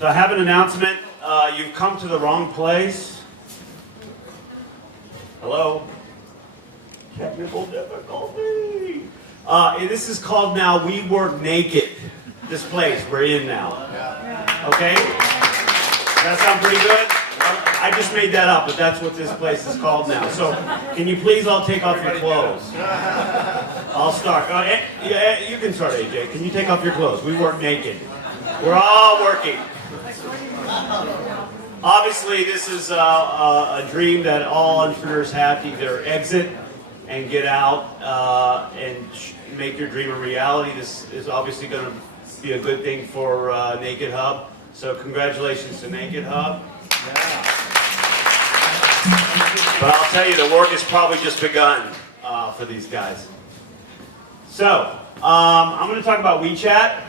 So I have an announcement. You've come to the wrong place. Hello? Technical difficulty. This is called now We Work Naked. This place we're in now. Okay? Does that sound pretty good? I just made that up, but that's what this place is called now. So, can you please all take off your clothes? I'll start. You can start, AJ. Can you take off your clothes? We work naked. We're all working. Obviously, this is a dream that all entrepreneurs have to either exit and get out and make your dream a reality. This is obviously going to be a good thing for Naked Hub. So congratulations to Naked Hub. Yeah. But I'll tell you, the work has probably just begun for these guys. So I'm going to talk about WeChat.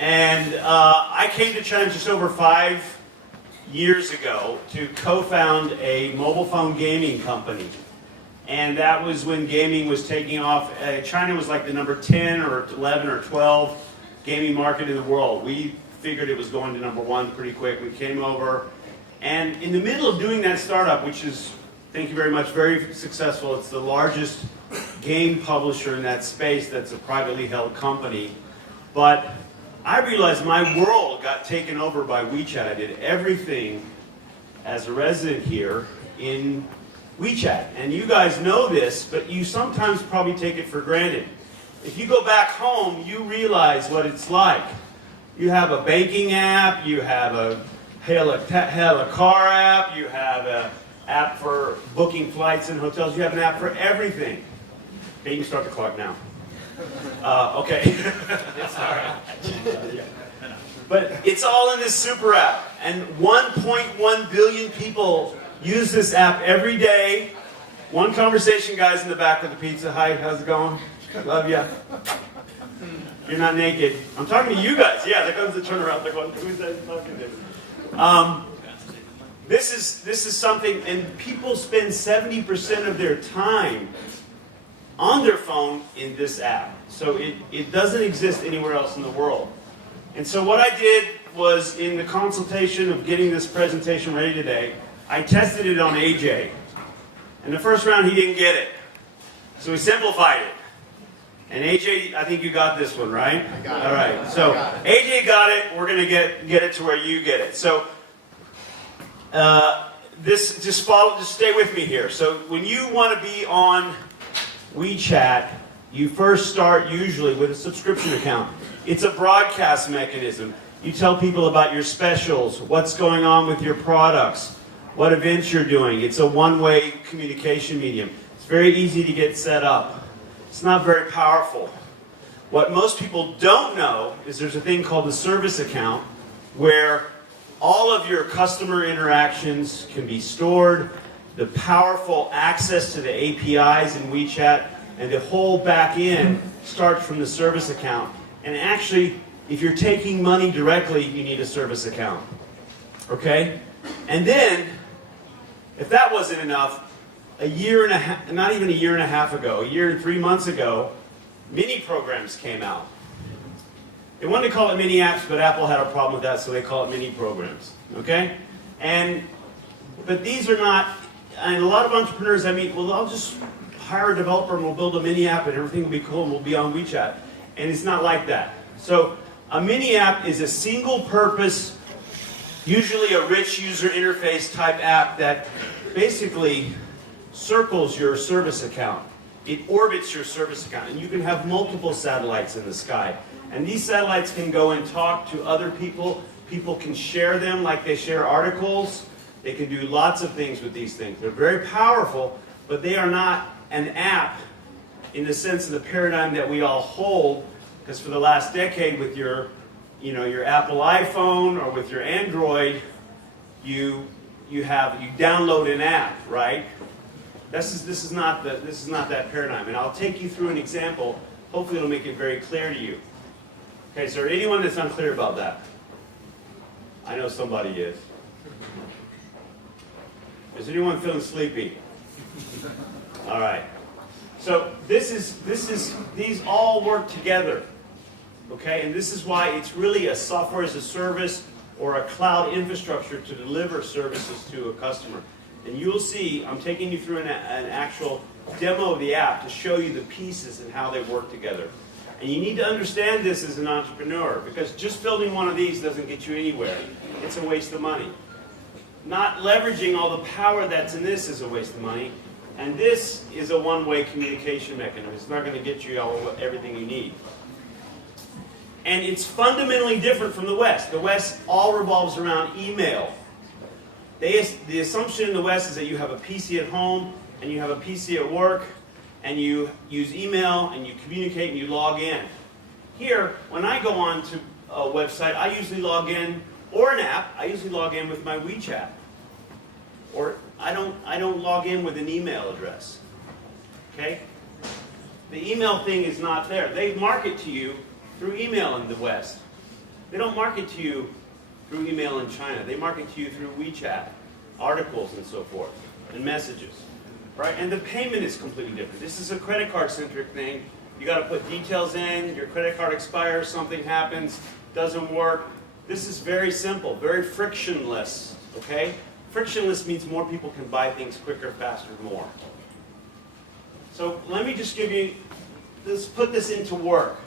And I came to China just over 5 years ago to co-found a mobile phone gaming company. And that was when gaming was taking off. China was like the number 10 or 11 or 12 gaming market in the world. We figured it was going to number 1 pretty quick. We came over. And in the middle of doing that startup, which is, thank you very much, very successful. It's the largest game publisher in that space that's a privately held company. But I realized my world got taken over by WeChat. I did everything as a resident here in WeChat. And you guys know this, but you sometimes probably take it for granted. If you go back home, you realize what it's like. You have a banking app, you have a hail a car app, you have an app for booking flights and hotels, you have an app for everything. Okay, you can start the clock now. Okay. It's all right. But it's all in this super app. And 1.1 billion people use this app every day. One conversation, guys in the back of the pizza. Hi, how's it going? Love ya. You're not naked. I'm talking to you guys. Yeah, there comes the turnaround. They're going, who's that talking to? This is something, and people spend 70% of their time on their phone in this app. So it doesn't exist anywhere else in the world. And so what I did was, in the consultation of getting this presentation ready today, I tested it on AJ. In the first round, he didn't get it. So we simplified it. And AJ, I think you got this one, right? I got it. All right. So AJ got it. We're going to get it to where you get it. So just stay with me here. So when you want to be on WeChat, you first start usually with a subscription account. It's a broadcast mechanism. You tell people about your specials, what's going on with your products, what events you're doing. It's a one-way communication medium. It's very easy to get set up. It's not very powerful. What most people don't know is there's a thing called the service account where all of your customer interactions can be stored, the powerful access to the APIs in WeChat, and the whole back end starts from the service account. And actually, if you're taking money directly, you need a service account. Okay? And then, if that wasn't enough, a year and a half, not even a year and a half ago, a year and 3 months ago, mini programs came out. They wanted to call it mini apps, but Apple had a problem with that, so they call it mini programs. Okay? But these are not, and a lot of entrepreneurs, I mean, well, I'll just hire a developer and we'll build a mini app and everything will be cool and we'll be on WeChat. And it's not like that. So a mini app is a single purpose, usually a rich user interface type app that basically circles your service account. It orbits your service account. And you can have multiple satellites in the sky. And these satellites can go and talk to other people. People can share them like they share articles. They can do lots of things with these things. They're very powerful, but they are not an app in the sense of the paradigm that we all hold, because for the last decade with your Apple iPhone or with your Android, you download an app, right? This is not that paradigm, and I'll take you through an example. Hopefully, it'll make it very clear to you. Okay, so anyone that's unclear about that? I know somebody is. Is anyone feeling sleepy? All right. So these all work together. Okay, and this is why it's really a software as a service or a cloud infrastructure to deliver services to a customer. And you'll see, I'm taking you through an actual demo of the app to show you the pieces and how they work together. And you need to understand this as an entrepreneur, because just building one of these doesn't get you anywhere. It's a waste of money. Not leveraging all the power that's in this is a waste of money. And this is a one-way communication mechanism. It's not going to get you everything you need. And it's fundamentally different from the West. The West all revolves around email. The assumption in the West is that you have a PC at home and you have a PC at work, and you use email and you communicate and you log in. Here, when I go on to a website, I usually log in, or an app, I usually log in with my WeChat. Or I don't log in with an email address. Okay? The email thing is not there. They market to you through email in the West. They don't market to you through email in China. They market to you through WeChat, articles and so forth, and messages. Right? And the payment is completely different. This is a credit card centric thing. You got to put details in, your credit card expires, something happens, doesn't work. This is very simple, very frictionless. Okay? Frictionless means more people can buy things quicker, faster, more. So let me just give you, let's put this into work.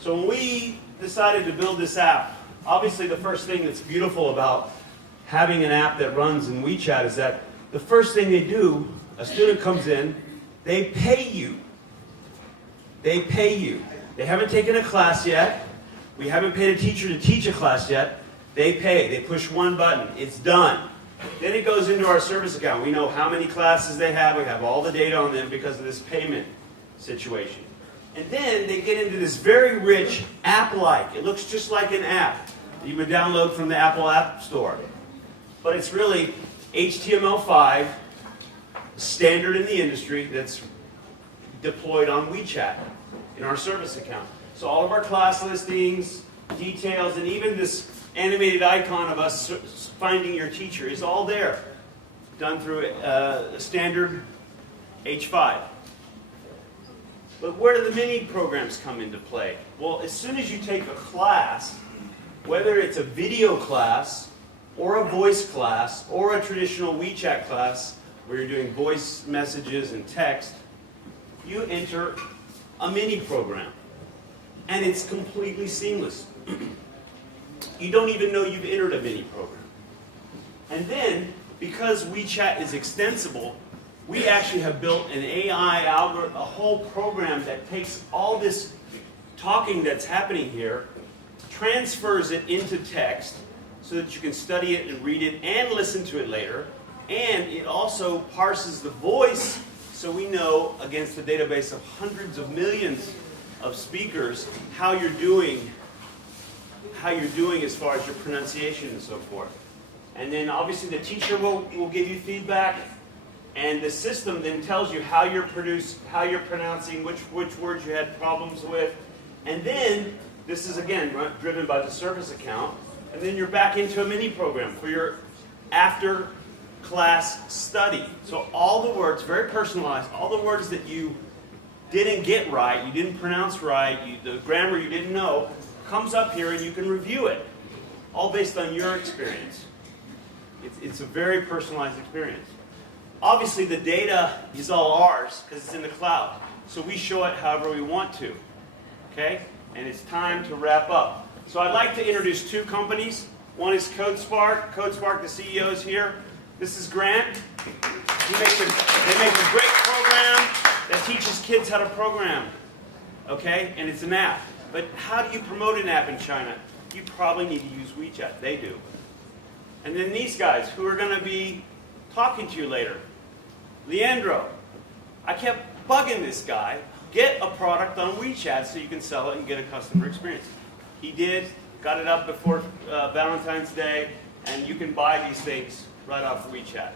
So when we decided to build this app, obviously the first thing that's beautiful about having an app that runs in WeChat is that the first thing they do, a student comes in, they pay you. They pay you. They haven't taken a class yet. We haven't paid a teacher to teach a class yet. They pay. They push one button. It's done. Then it goes into our service account. We know how many classes they have. We have all the data on them because of this payment situation. And then they get into this very rich app-like. It looks just like an app that you would download from the Apple App Store. But it's really HTML5, standard in the industry, that's deployed on WeChat in our service account. So all of our class listings, details, and even this animated icon of us finding your teacher is all there, done through a standard H5. But where do the mini programs come into play? Well, as soon as you take a class, whether it's a video class, or a voice class, or a traditional WeChat class, where you're doing voice messages and text, you enter a mini program. And it's completely seamless. You don't even know you've entered a mini program. And then, because WeChat is extensible, we actually have built an AI algorithm, a whole program that takes all this talking that's happening here, transfers it into text so that you can study it and read it and listen to it later. And it also parses the voice so we know against a database of hundreds of millions of speakers how you're doing as far as your pronunciation and so forth. And then obviously the teacher will give you feedback, and the system then tells you how you're pronouncing, which words you had problems with. And then this is again driven by the service account, and then you're back into a mini program for your after class study. So all the words, very personalized, all the words that you didn't get right, you didn't pronounce right, the grammar you didn't know, comes up here and you can review it, all based on your experience. It's a very personalized experience. Obviously the data is all ours because it's in the cloud, so we show it however we want to. Okay? And it's time to wrap up. So I'd like to introduce two companies. One is CodeSpark. CodeSpark, the CEO is here. This is Grant. They make a great program that teaches kids how to program. Okay? And it's an app. But how do you promote an app in China? You probably need to use WeChat. They do. And then these guys who are going to be talking to you later. Leandro. I kept bugging this guy. Get a product on WeChat so you can sell it and get a customer experience. He did. Got it up before Valentine's Day. And you can buy these things right off WeChat.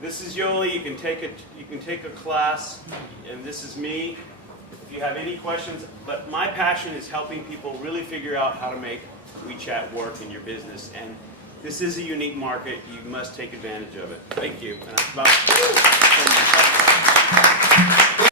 This is Yoli. You can take a class. And this is me. If you have any questions, but my passion is helping people really figure out how to make WeChat work in your business. And this is a unique market. You must take advantage of it. Thank you. And that's about